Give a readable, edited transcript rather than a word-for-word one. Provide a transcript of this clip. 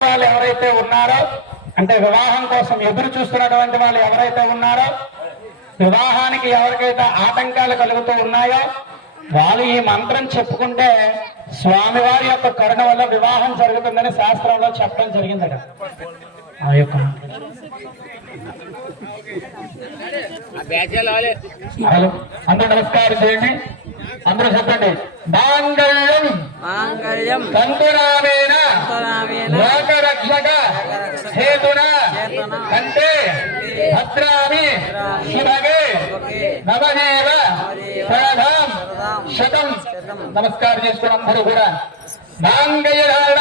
వాళ్ళు ఎవరైతే ఉన్నారో అంటే వివాహం కోసం ఎదురు చూస్తున్నటువంటి వాళ్ళు ఎవరైతే ఉన్నారో వివాహానికి ఎవరికైతే ఆటంకాలు కలుగుతూ ఉన్నాయో వాళ్ళు ఈ మంత్రం చెప్పుకుంటే స్వామివారి యొక్క కరుణ వల్ల వివాహం జరుగుతుందని శాస్త్రంలో చెప్పడం జరిగిందట. ఆ యొక్క అందరూ నమస్కారం చేయండి. అందరూ చెప్పండి. మాంగళ్యం తంతునామేన లోకరక్షక హేతునా కంటే భద్రామి శుభగే నవదేవ శరదాం శతం. నమస్కారం చేసుకుని అందరూ కూడా మాంగళ్య ధారణ